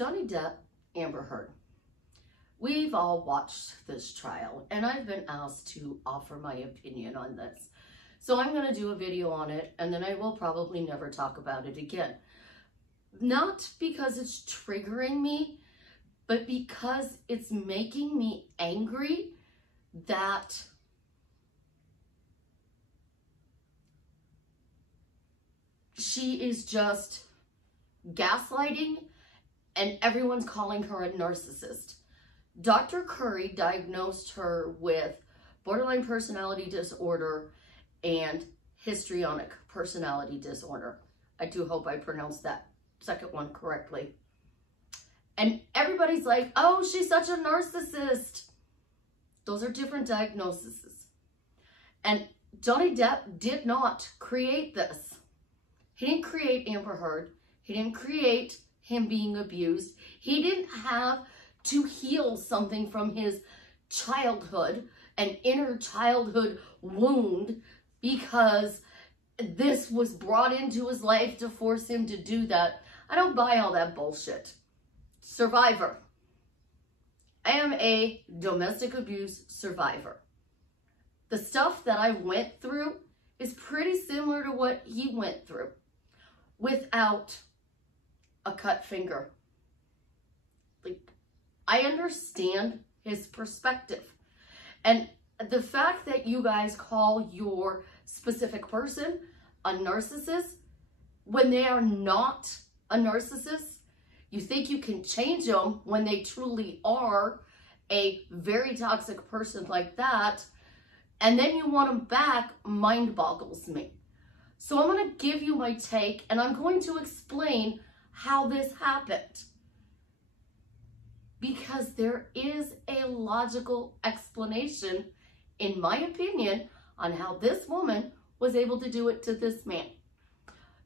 Johnny Depp, Amber Heard. We've all watched this trial, and I've been asked to offer my opinion on this. So I'm going to do a video on it, and then I will probably never talk about it again. Not because it's triggering me, but because it's making me angry that she is just gaslighting and everyone's calling her a narcissist. Dr. Curry diagnosed her with borderline personality disorder and histrionic personality disorder. I do hope I pronounced that second one correctly. And everybody's like, oh, she's such a narcissist. Those are different diagnoses. And Johnny Depp did not create this. He didn't create Amber Heard. He didn't create him being abused. He didn't have to heal something from his childhood, an inner childhood wound, because this was brought into his life to force him to do that. I don't buy all that bullshit. Survivor. I am a domestic abuse survivor. The stuff that I went through is pretty similar to what he went through without a cut finger. Like, I understand his perspective. And the fact that you guys call your specific person a narcissist when they are not a narcissist, you think you can change them when they truly are a very toxic person like that, and then you want them back, mind boggles me. So I'm going to give you my take, and I'm going to explain how this happened, because there is a logical explanation, in my opinion, on how this woman was able to do it to this man.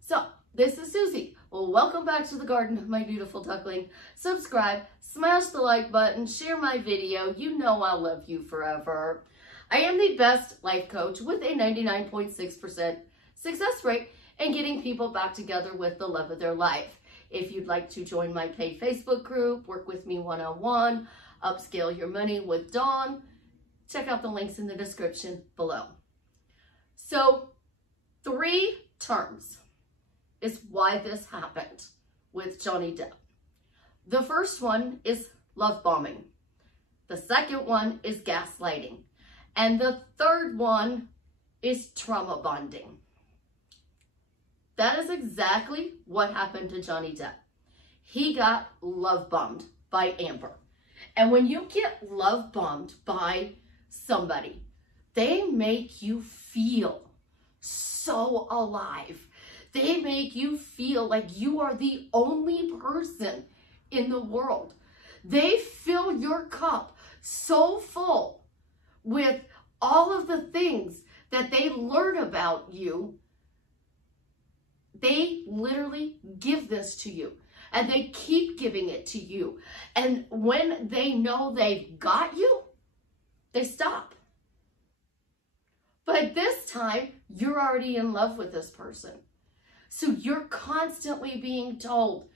So, this is Susie. Well, welcome back to the garden, my beautiful duckling. Subscribe, smash the like button, share my video. You know I'll love you forever. I am the best life coach with a 99.6% success rate in getting people back together with the love of their life. If you'd like to join my paid Facebook group, work with me one-on-one, upscale your money with Dawn, check out the links in the description below. So, 3 terms is why this happened with Johnny Depp. The first one is love bombing. The second one is gaslighting. And the third one is trauma bonding. That is exactly what happened to Johnny Depp. He got love bombed by Amber. And when you get love bombed by somebody, they make you feel so alive. They make you feel like you are the only person in the world. They fill your cup so full with all of the things that they learn about you. They literally give this to you, and they keep giving it to you. And when they know they've got you, they stop. But this time, you're already in love with this person. So you're constantly being told,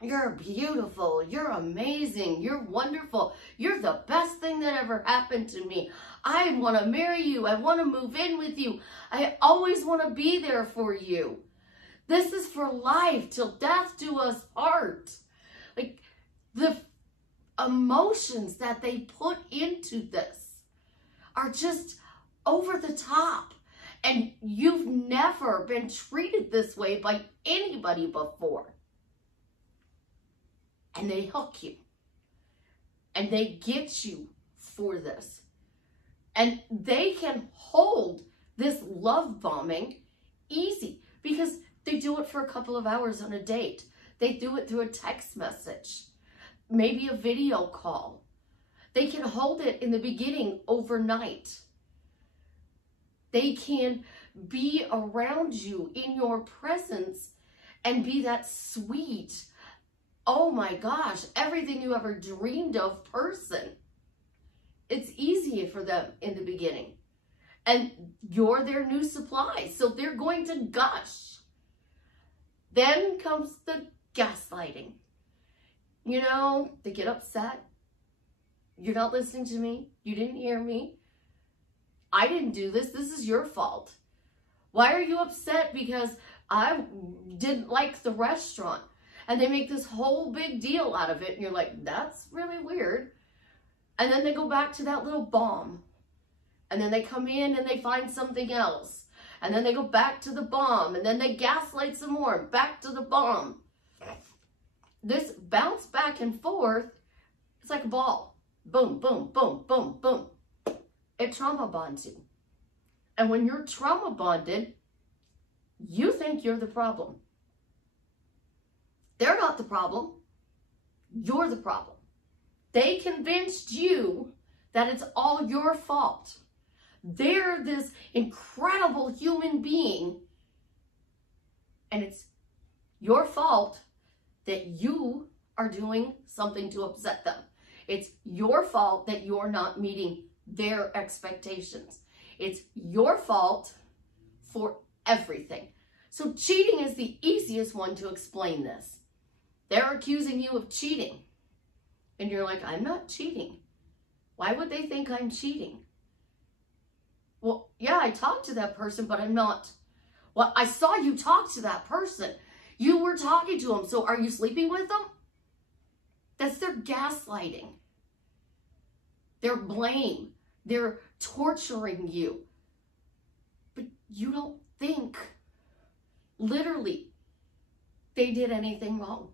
you're beautiful, you're amazing, you're wonderful, you're the best thing that ever happened to me. I want to marry you, I want to move in with you, I always want to be there for you. This is for life, till death do us part. Like, the emotions that they put into this are just over the top. And you've never been treated this way by anybody before. And they hook you. And they get you for this. And they can hold this love bombing easy because they do it for a couple of hours on a date. They do it through a text message, maybe a video call. They can hold it in the beginning overnight. They can be around you in your presence and be that sweet, oh my gosh, everything you ever dreamed of person. It's easy for them in the beginning. And you're their new supply, so they're going to gush. Then comes the gaslighting. you know, they get upset. You're not listening to me. You didn't hear me. I didn't do this. This is your fault. Why are you upset because I didn't like the restaurant? And they make this whole big deal out of it. And you're like, that's really weird. And then they go back to that little bomb. And then they come in and they find something else. And then they go back to the bomb. And then they gaslight some more. Back to the bomb. This bounce back and forth, it's like a ball. Boom, boom, boom, boom, boom. It trauma bonds you. And when you're trauma bonded, you think you're the problem. They're not the problem. You're the problem. They convinced you that it's all your fault. They're this incredible human being, and it's your fault that you are doing something to upset them. It's your fault that you're not meeting their expectations. It's your fault for everything. So cheating is the easiest one to explain this. They're accusing you of cheating. And you're like, I'm not cheating. Why would they think I'm cheating? Well, yeah, I talked to that person, but I'm not. Well, I saw you talk to that person. You were talking to them, so are you sleeping with them? That's their gaslighting. Their blame. They're torturing you. But you don't think, literally, they did anything wrong.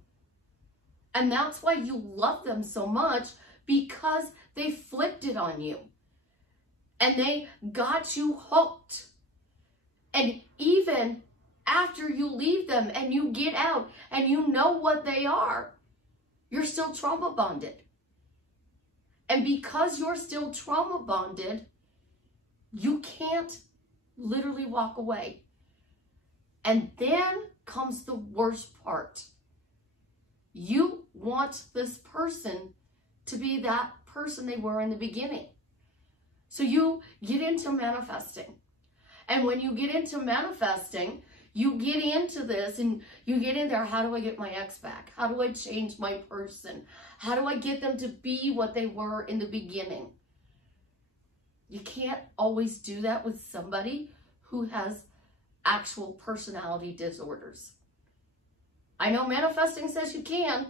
And that's why you love them so much, because they flipped it on you. And they got you hooked. And even after you leave them and you get out and you know what they are, you're still trauma bonded. And because you're still trauma bonded, you can't literally walk away. And then comes the worst part. You want this person to be that person they were in the beginning. So you get into manifesting. And when you get into manifesting, you get into this and you get in there, how do I get my ex back? How do I change my person? How do I get them to be what they were in the beginning? You can't always do that with somebody who has actual personality disorders. I know manifesting says you can,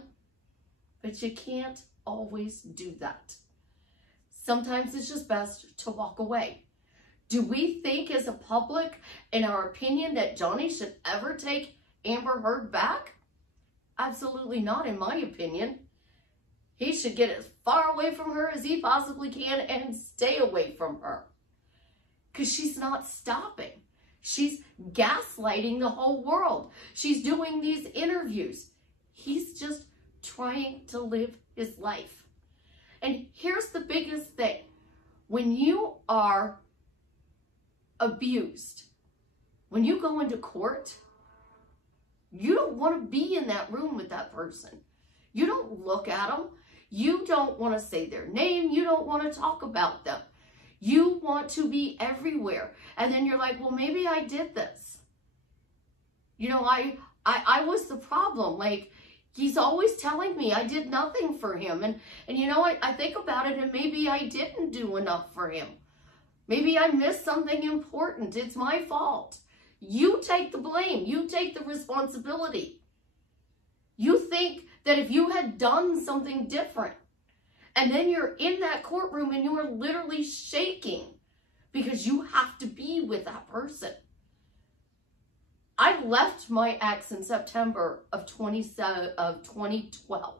but you can't always do that. Sometimes it's just best to walk away. Do we think as a public, in our opinion, that Johnny should ever take Amber Heard back? Absolutely not, in my opinion. He should get as far away from her as he possibly can and stay away from her. Because she's not stopping. She's gaslighting the whole world. She's doing these interviews. He's just trying to live his life. And here's the biggest thing. When you are abused, when you go into court, you don't want to be in that room with that person. You don't look at them. You don't want to say their name. You don't want to talk about them. You want to be everywhere. And then you're like, well, maybe I did this. You know, I was the problem. Like, he's always telling me I did nothing for him. And you know, I think about it, and maybe I didn't do enough for him. Maybe I missed something important. It's my fault. You take the blame. You take the responsibility. You think that if you had done something different, and then you're in that courtroom and you are literally shaking because you have to be with that person. I left my ex in September of 2012.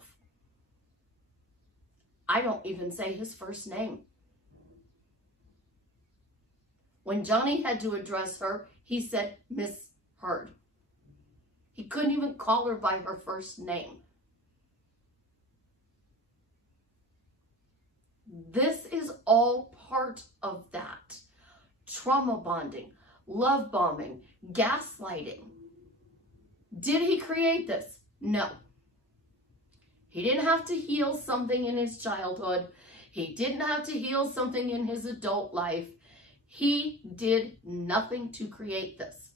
I don't even say his first name. When Johnny had to address her, he said Miss Heard. He couldn't even call her by her first name. This is all part of that. Trauma bonding, love bombing, gaslighting. Did he create this? No. He didn't have to heal something in his childhood. He didn't have to heal something in his adult life. He did nothing to create this.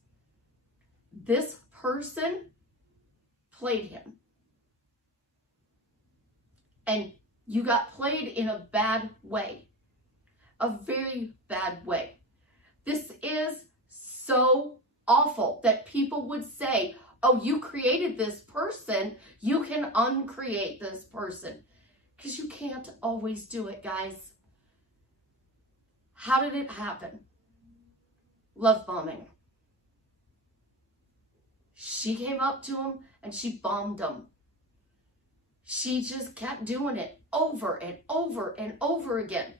This person played him. And you got played in a bad way, a very bad way. This is so awful that people would say, oh, you created this person, you can uncreate this person. Because you can't always do it, guys. How did it happen? Love bombing. She came up to him and she bombed him. She just kept doing it over and over and over again.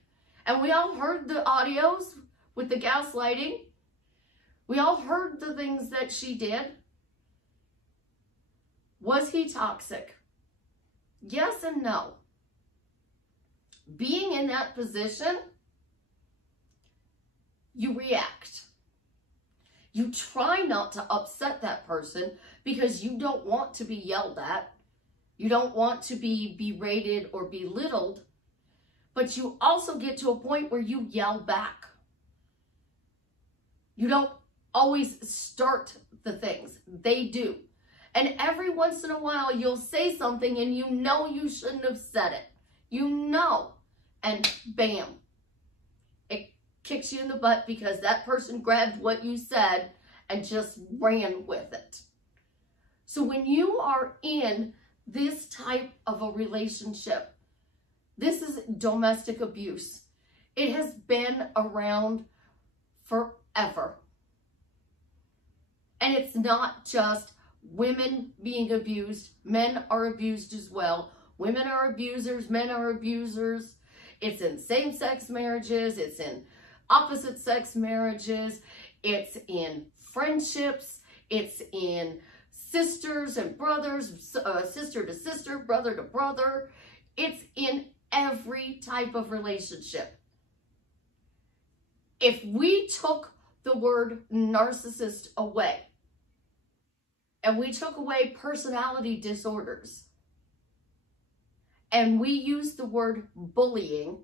And we all heard the audios with the gaslighting. We all heard the things that she did. Was he toxic? Yes and no. Being in that position, you react. You try not to upset that person because you don't want to be yelled at. You don't want to be berated or belittled, but you also get to a point where you yell back. You don't always start the things. They do. And every once in a while, you'll say something and you know you shouldn't have said it. You know. And bam. It kicks you in the butt because that person grabbed what you said and just ran with it. So when you are in this type of a relationship, this is domestic abuse. It has been around forever. And it's not just women being abused. Men are abused as well. Women are abusers. Men are abusers. It's in same-sex marriages. It's in opposite-sex marriages. It's in friendships. It's in sisters and brothers, sister to sister, brother to brother. It's in every type of relationship. If we took the word narcissist away and we took away personality disorders and we used the word bullying,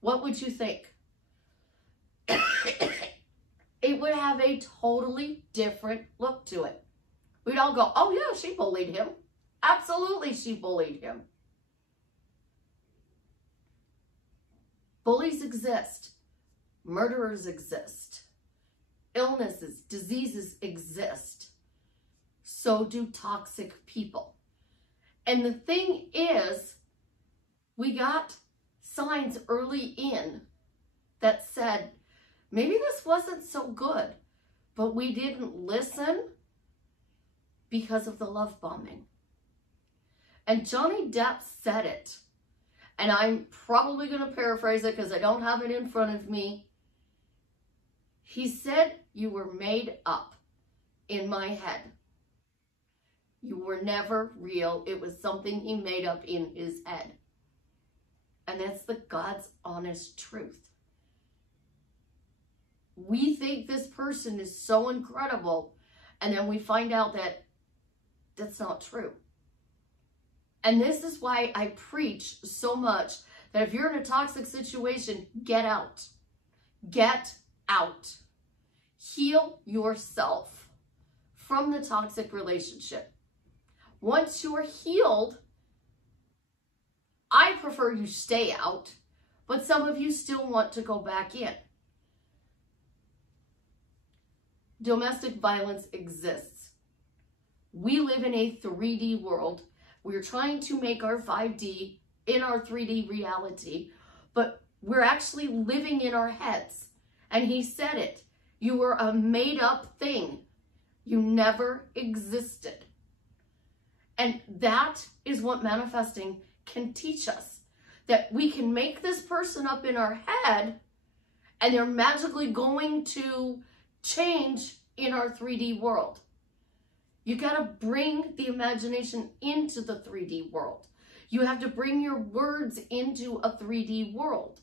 what would you think? It would have a totally different look to it. We'd all go, oh yeah, she bullied him. Absolutely, she bullied him. Bullies exist. Murderers exist. Illnesses, diseases exist. So do toxic people. And the thing is, we got signs early in that said, maybe this wasn't so good, but we didn't listen because of the love bombing. And Johnny Depp said it. And I'm probably going to paraphrase it because I don't have it in front of me. He said, you were made up in my head. You were never real. It was something he made up in his head. And that's the God's honest truth. We think this person is so incredible, and then we find out that that's not true. And this is why I preach so much that if you're in a toxic situation, get out. Get out. Heal yourself from the toxic relationship. Once you're healed, I prefer you stay out, but some of you still want to go back in. Domestic violence exists. We live in a 3D world. We're trying to make our 5D in our 3D reality, but we're actually living in our heads. And he said it. You were a made-up thing. You never existed. And that is what manifesting can teach us. That we can make this person up in our head, and they're magically going to change in our 3D world. You got to bring the imagination into the 3D world. You have to bring your words into a 3D world.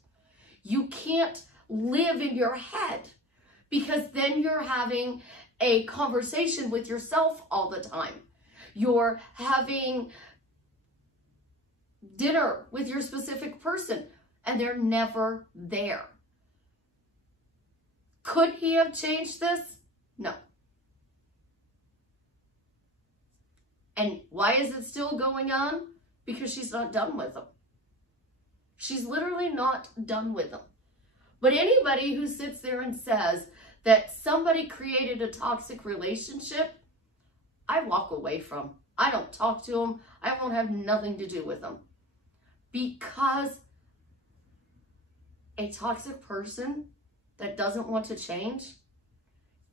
You can't live in your head because then you're having a conversation with yourself all the time. You're having dinner with your specific person and they're never there. Could he have changed this? No. And why is it still going on? because she's not done with him. She's literally not done with him. But anybody who sits there and says that somebody created a toxic relationship, I walk away from. I don't talk to them. I won't have nothing to do with them. Because a toxic person that doesn't want to change,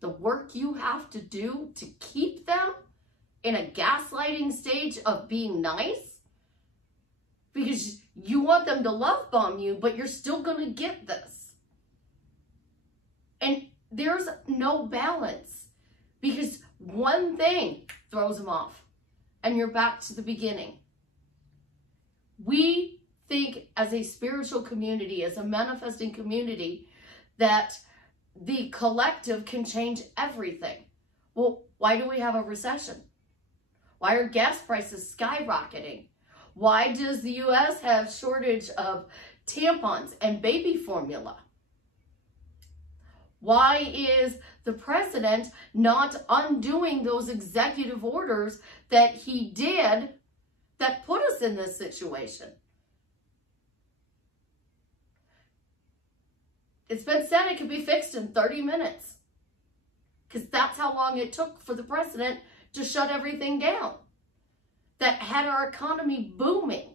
the work you have to do to keep them in a gaslighting stage of being nice, because you want them to love bomb you, but you're still going to get this. And there's no balance, because one thing throws them off and you're back to the beginning. We think as a spiritual community, as a manifesting community, that the collective can change everything. Well, why do we have a recession? Why are gas prices skyrocketing? Why does the U.S. have shortage of tampons and baby formula? Why is the president not undoing those executive orders that he did that put us in this situation? It's been said it could be fixed in 30 minutes. Because that's how long it took for the president to shut everything down that had our economy booming.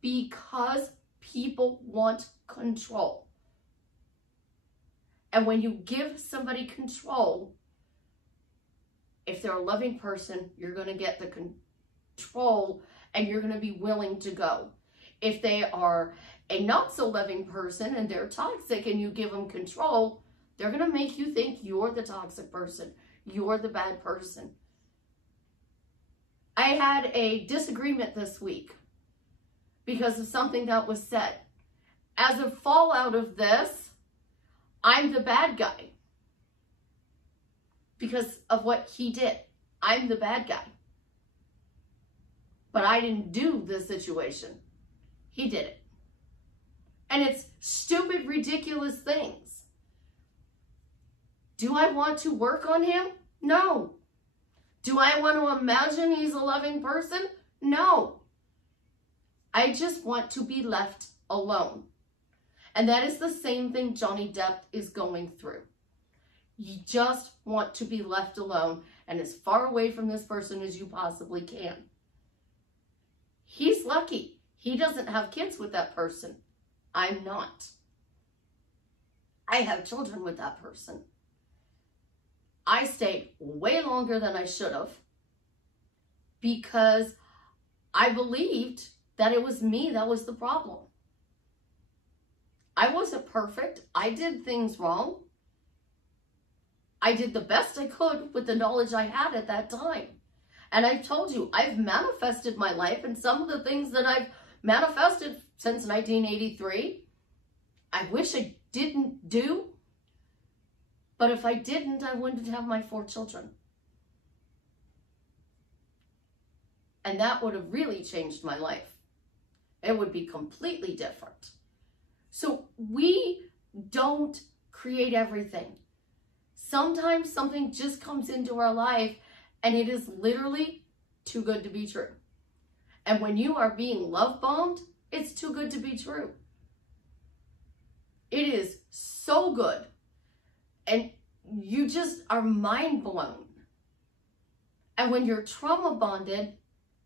Because people want control. And when you give somebody control, if they're a loving person, you're going to get the control and you're going to be willing to go. If they are a not so loving person and they're toxic and you give them control, they're going to make you think you're the toxic person. You're the bad person. I had a disagreement this week because of something that was said. As a fallout of this, I'm the bad guy because of what he did. I'm the bad guy. But I didn't do the situation. He did it. And it's stupid, ridiculous things. Do I want to work on him? No. Do I want to imagine he's a loving person? No. I just want to be left alone. And that is the same thing Johnny Depp is going through. You just want to be left alone and as far away from this person as you possibly can. He's lucky. He doesn't have kids with that person. I'm not. I have children with that person. I stayed way longer than I should have because I believed that it was me that was the problem. I wasn't perfect. I did things wrong. I did the best I could with the knowledge I had at that time. And I've told you, I've manifested my life, and some of the things that I've manifested since 1983, I wish I didn't do. But if I didn't, I wouldn't have my 4 children. And that would have really changed my life. It would be completely different. So we don't create everything. Sometimes something just comes into our life and it is literally too good to be true. And when you are being love bombed, it's too good to be true. It is so good. And you just are mind blown. And when you're trauma bonded,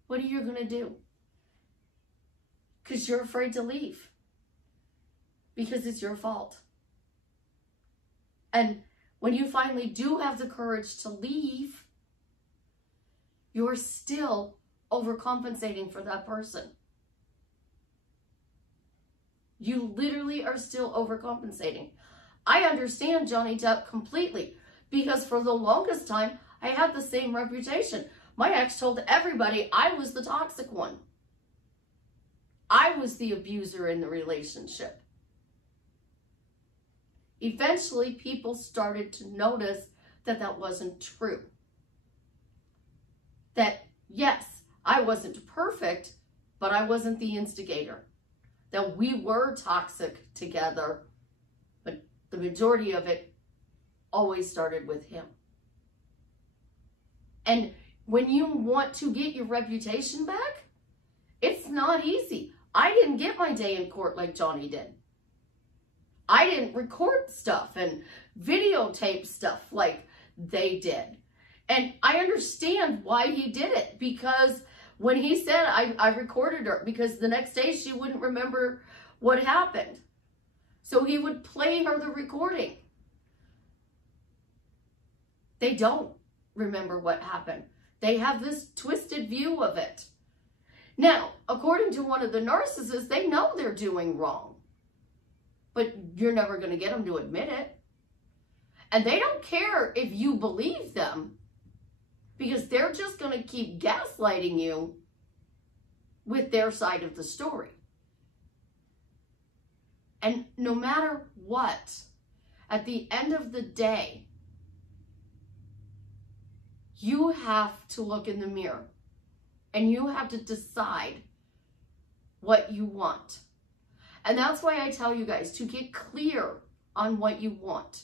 what are you going to do? Because you're afraid to leave. Because it's your fault. And when you finally do have the courage to leave, you're still overcompensating for that person. You literally are still overcompensating. I understand Johnny Depp completely because for the longest time, I had the same reputation. My ex told everybody I was the toxic one. I was the abuser in the relationship. Eventually, people started to notice that that wasn't true. That, yes, I wasn't perfect, but I wasn't the instigator. That we were toxic together, but the majority of it always started with him. And when you want to get your reputation back, it's not easy. I didn't get my day in court like Johnny did. I didn't record stuff and videotape stuff like they did. And I understand why he did it, because when he said I recorded her, because the next day she wouldn't remember what happened. So he would play her the recording. They don't remember what happened. They have this twisted view of it. Now, according to one of the narcissists, they know they're doing wrong. But you're never going to get them to admit it. And they don't care if you believe them, because they're just going to keep gaslighting you with their side of the story. And no matter what, at the end of the day, you have to look in the mirror and you have to decide what you want. And that's why I tell you guys to get clear on what you want.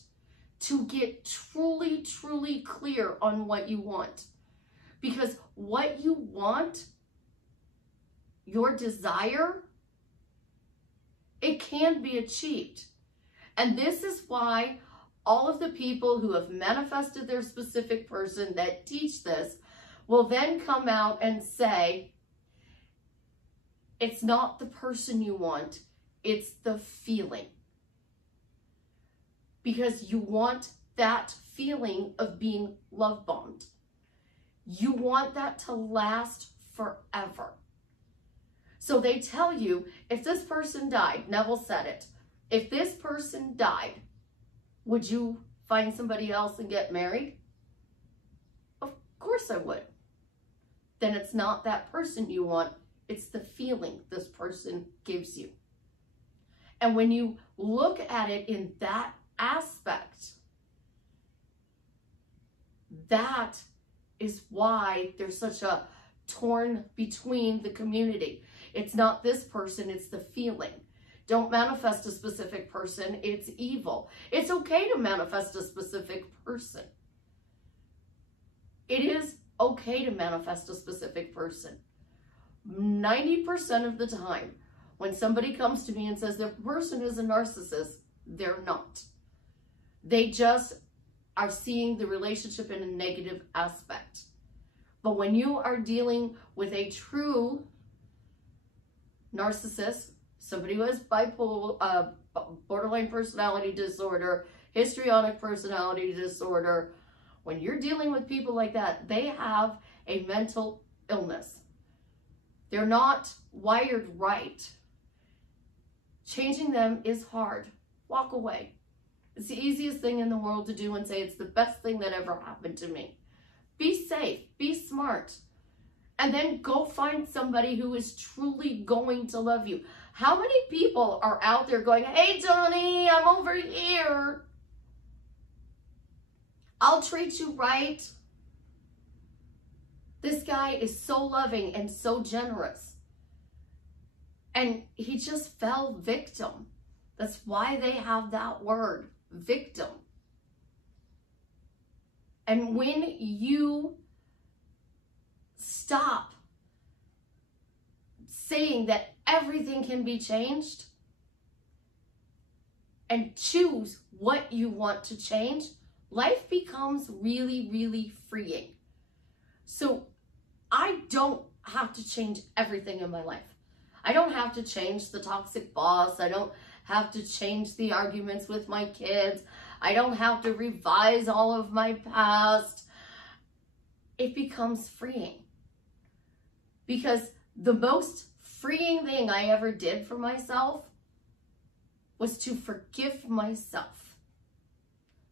To get truly, truly clear on what you want. Because what you want, your desire, it can be achieved. And this is why all of the people who have manifested their specific person that teach this will then come out and say, it's not the person you want, it's the feeling. Because you want that feeling of being love bombed. You want that to last forever. So they tell you, if this person died, Neville said it, if this person died, would you find somebody else and get married? Of course I would. Then it's not that person you want, it's the feeling this person gives you. And when you look at it in that aspect, that is why there's such a torn between the community. It's not this person, it's the feeling. Don't manifest a specific person, it's evil. It's okay to manifest a specific person. It is okay to manifest a specific person. 90% of the time, when somebody comes to me and says their person is a narcissist, they're not. They just are seeing the relationship in a negative aspect. But when you are dealing with a true narcissist, somebody who has bipolar, borderline personality disorder, histrionic personality disorder, when you're dealing with people like that, they have a mental illness. They're not wired right. Changing them is hard. Walk away. It's the easiest thing in the world to do and say it's the best thing that ever happened to me. Be safe, be smart, and then go find somebody who is truly going to love you. How many people are out there going, hey Johnny, I'm over here. I'll treat you right. This guy is so loving and so generous. And he just fell victim. That's why they have that word, victim. And when you stop saying that everything can be changed and choose what you want to change, life becomes really, really freeing. So I don't have to change everything in my life. I don't have to change the toxic boss. I don't have to change the arguments with my kids. I don't have to revise all of my past. It becomes freeing. Because the most freeing thing I ever did for myself was to forgive myself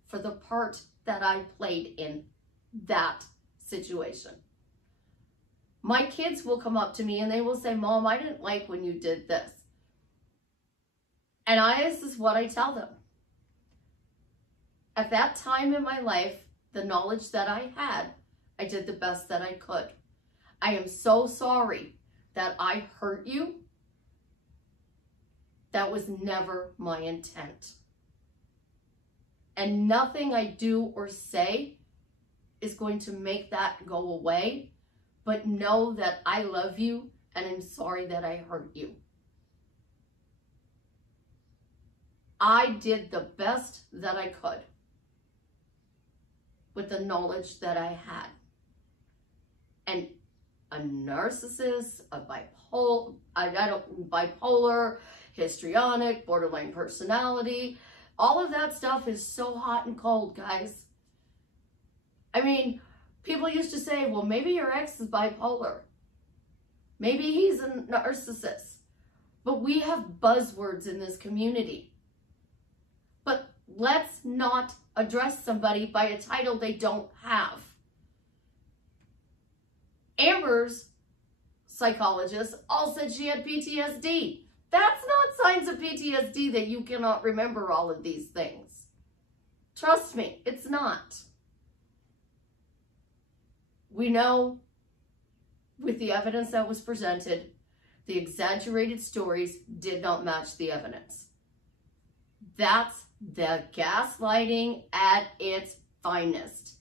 for the part that I played in that situation. My kids will come up to me and they will say, Mom, I didn't like when you did this. And this is what I tell them. At that time in my life, the knowledge that I had, I did the best that I could. I am so sorry that I hurt you. That was never my intent. And nothing I do or say is going to make that go away, but know that I love you and I'm sorry that I hurt you. I did the best that I could with the knowledge that I had. And a narcissist, a bipolar, histrionic, borderline personality, all of that stuff is so hot and cold, guys. I mean, people used to say, well, maybe your ex is bipolar. Maybe he's a narcissist. But we have buzzwords in this community. But let's not address somebody by a title they don't have. Amber's psychologist all said she had PTSD. That's not signs of PTSD that you cannot remember all of these things. Trust me, it's not. We know with the evidence that was presented, the exaggerated stories did not match the evidence. That's the gaslighting at its finest.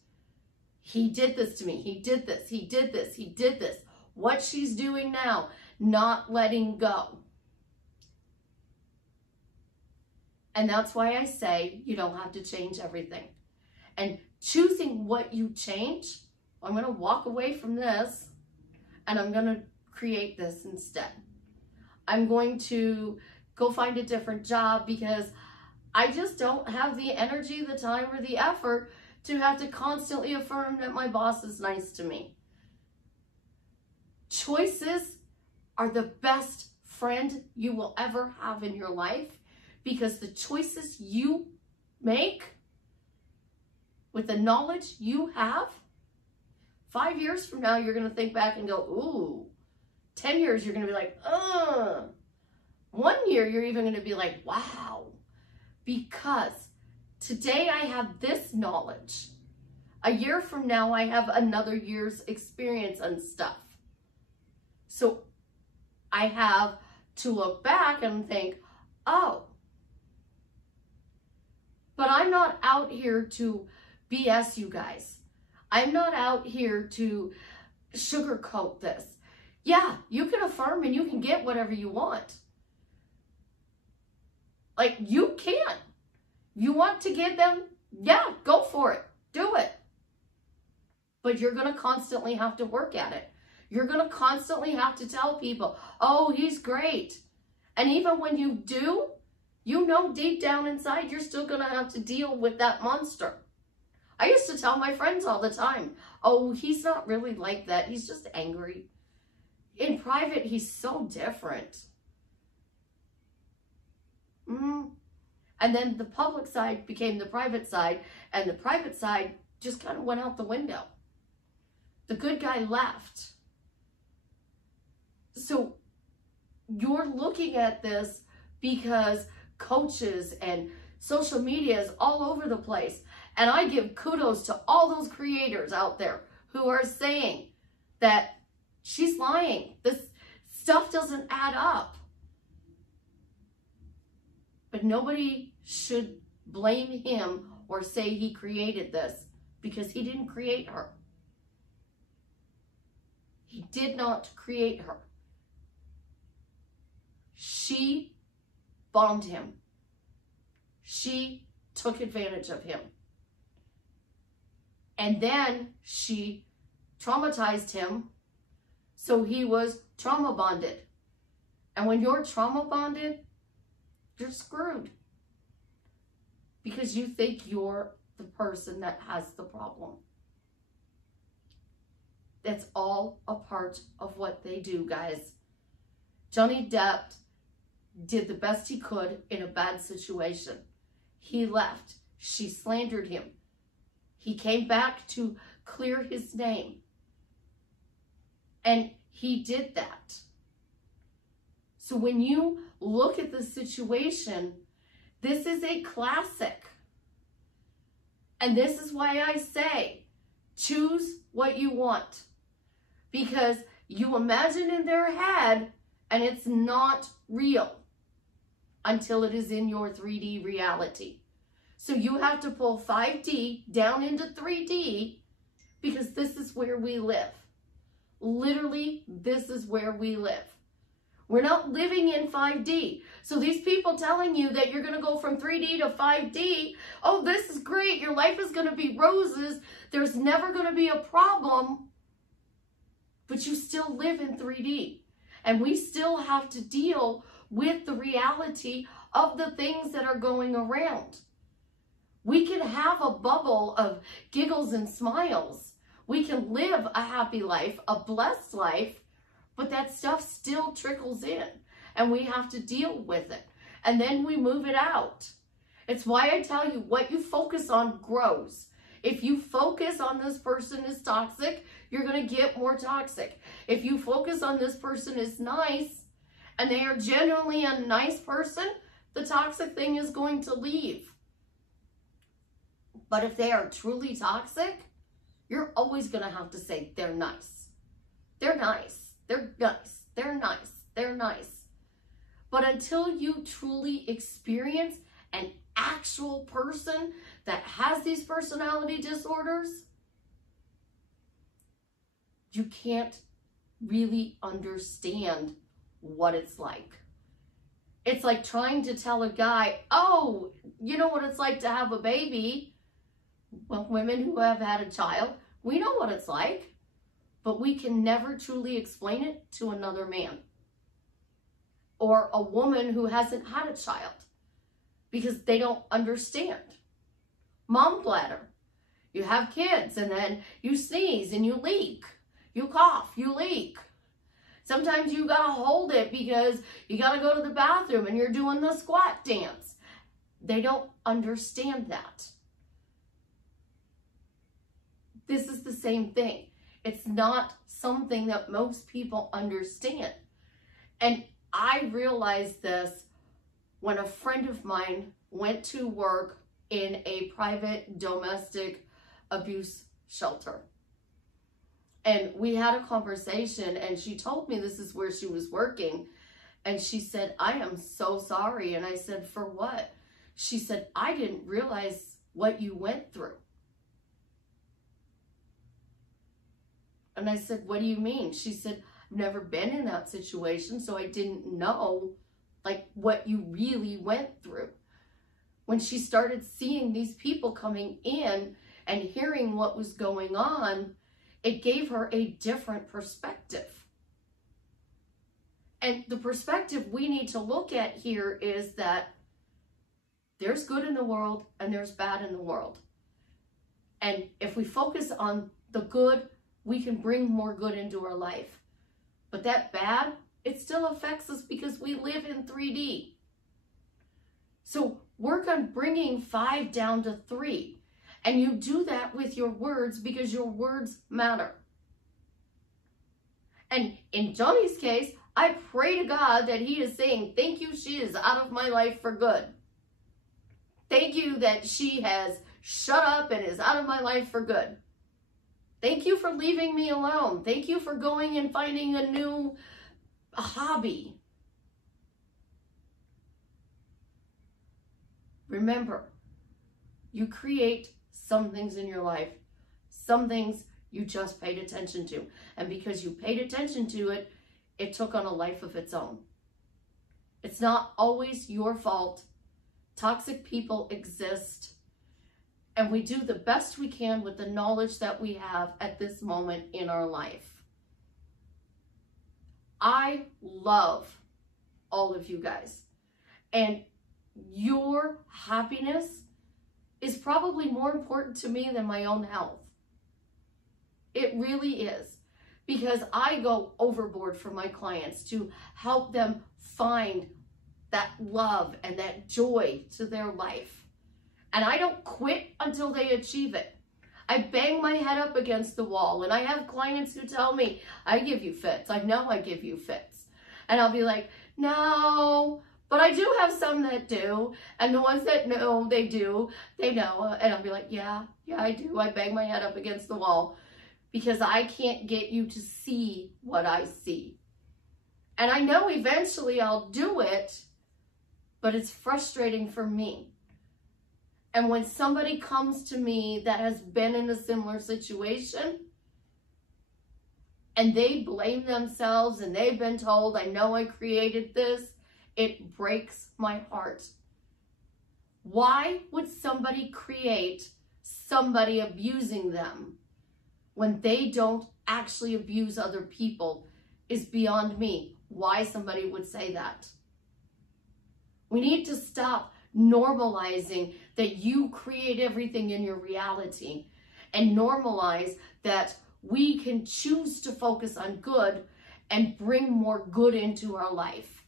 He did this to me. He did this. He did this. He did this. What she's doing now, not letting go. And that's why I say you don't have to change everything. And choosing what you change, I'm going to walk away from this and I'm going to create this instead. I'm going to go find a different job because I just don't have the energy, the time, or the effort to have to constantly affirm that my boss is nice to me. Choices are the best friend you will ever have in your life because the choices you make with the knowledge you have, 5 years from now, you're going to think back and go, ooh. 10 years, you're going to be like, 1 year, you're even going to be like, wow. Because today I have this knowledge. A year from now, I have another year's experience and stuff. So I have to look back and think, oh. But I'm not out here to BS you guys. I'm not out here to sugarcoat this. Yeah, you can affirm and you can get whatever you want. Like, you can. You want to give them? Yeah, go for it. Do it. But you're going to constantly have to work at it. You're going to constantly have to tell people, oh, he's great. And even when you do, you know deep down inside, you're still going to have to deal with that monster. I used to tell my friends all the time, oh, he's not really like that. He's just angry. In private, he's so different. And then the public side became the private side, and the private side just kind of went out the window. The good guy left. So you're looking at this because coaches and social media is all over the place. And I give kudos to all those creators out there who are saying that she's lying. This stuff doesn't add up. But nobody should blame him or say he created this because he didn't create her. He did not create her. She bombed him. She took advantage of him. And then she traumatized him, so he was trauma bonded. And when you're trauma bonded, you're screwed. Because you think you're the person that has the problem. That's all a part of what they do, guys. Johnny Depp did the best he could in a bad situation. He left. She slandered him. He came back to clear his name. And he did that. So when you look at the situation, this is a classic. And this is why I say, choose what you want. Because you imagine in their head, and it's not real until it is in your 3D reality. So you have to pull 5D down into 3D because this is where we live. Literally, this is where we live. We're not living in 5D. So these people telling you that you're going to go from 3D to 5D, oh, this is great. Your life is going to be roses. There's never going to be a problem. But you still live in 3D. And we still have to deal with the reality of the things that are going around. We can have a bubble of giggles and smiles. We can live a happy life, a blessed life, but that stuff still trickles in and we have to deal with it. And then we move it out. It's why I tell you, what you focus on grows. If you focus on this person is toxic, you're going to get more toxic. If you focus on this person is nice and they are genuinely a nice person, the toxic thing is going to leave. But if they are truly toxic, you're always going to have to say they're nice. They're nice. They're nice. They're nice. They're nice. But until you truly experience an actual person that has these personality disorders, you can't really understand what it's like. It's like trying to tell a guy, oh, you know what it's like to have a baby. Well, women who have had a child, we know what it's like. But we can never truly explain it to another man or a woman who hasn't had a child because they don't understand. Mom bladder. You have kids and then you sneeze and you leak. You cough, you leak. Sometimes you gotta hold it because you gotta go to the bathroom and you're doing the squat dance. They don't understand that. This is the same thing. It's not something that most people understand. And I realized this when a friend of mine went to work in a private domestic abuse shelter. And we had a conversation and she told me this is where she was working. And she said, I am so sorry. And I said, for what? She said, I didn't realize what you went through. And I said, what do you mean? She said, I've never been in that situation, so I didn't know like what you really went through. When she started seeing these people coming in and hearing what was going on, it gave her a different perspective. And the perspective we need to look at here is that there's good in the world and there's bad in the world. And if we focus on the good, we can bring more good into our life. But that bad, it still affects us because we live in 3D. So work on bringing 5 down to 3. And you do that with your words because your words matter. And in Johnny's case, I pray to God that he is saying, thank you, she is out of my life for good. Thank you that she has shut up and is out of my life for good. Thank you for leaving me alone. Thank you for going and finding a new hobby. Remember, you create some things in your life. Some things you just paid attention to. And because you paid attention to it, it took on a life of its own. It's not always your fault. Toxic people exist. And we do the best we can with the knowledge that we have at this moment in our life. I love all of you guys. And your happiness is probably more important to me than my own health. It really is. Because I go overboard for my clients to help them find that love and that joy to their life. And I don't quit until they achieve it. I bang my head up against the wall. And I have clients who tell me, I give you fits. I know I give you fits. And I'll be like, no, but I do have some that do. And the ones that know, they do. They know. And I'll be like, yeah, I do. I bang my head up against the wall because I can't get you to see what I see. And I know eventually I'll do it, but it's frustrating for me. And when somebody comes to me that has been in a similar situation and they blame themselves and they've been told, I know I created this, it breaks my heart. Why would somebody create somebody abusing them when they don't actually abuse other people is beyond me. Why somebody would say that. We need to stop normalizing that you create everything in your reality and normalize that we can choose to focus on good and bring more good into our life.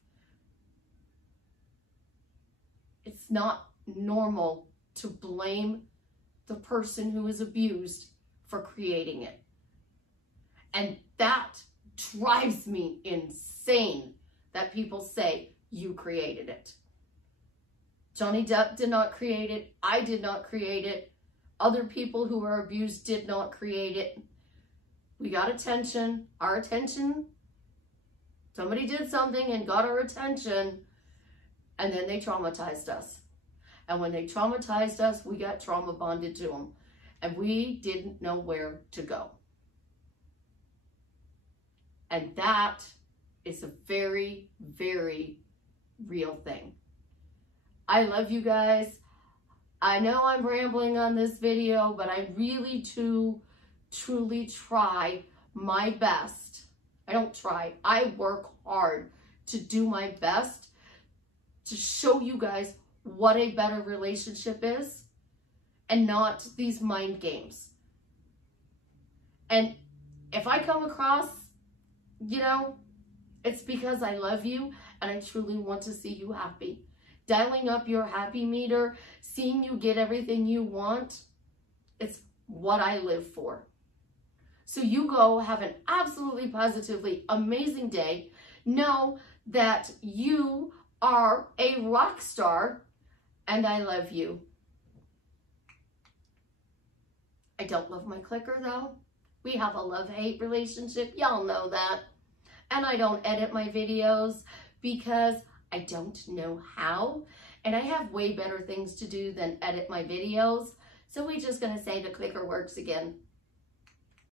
It's not normal to blame the person who is abused for creating it. And that drives me insane that people say you created it. Johnny Depp did not create it. I did not create it. Other people who were abused did not create it. We got attention. Our attention. Somebody did something and got our attention, and then they traumatized us. And when they traumatized us, we got trauma bonded to them. And we didn't know where to go. And that is a very, very real thing. I love you guys. I know I'm rambling on this video, but I really truly try my best. I don't try. I work hard to do my best to show you guys what a better relationship is and not these mind games. And if I come across, it's because I love you and I truly want to see you happy. Dialing up your happy meter, seeing you get everything you want, it's what I live for. So you go have an absolutely positively amazing day. Know that you are a rock star and I love you. I don't love my clicker though. We have a love-hate relationship. Y'all know that. And I don't edit my videos because I don't know how. And I have way better things to do than edit my videos. So we're just going to say the clicker works again.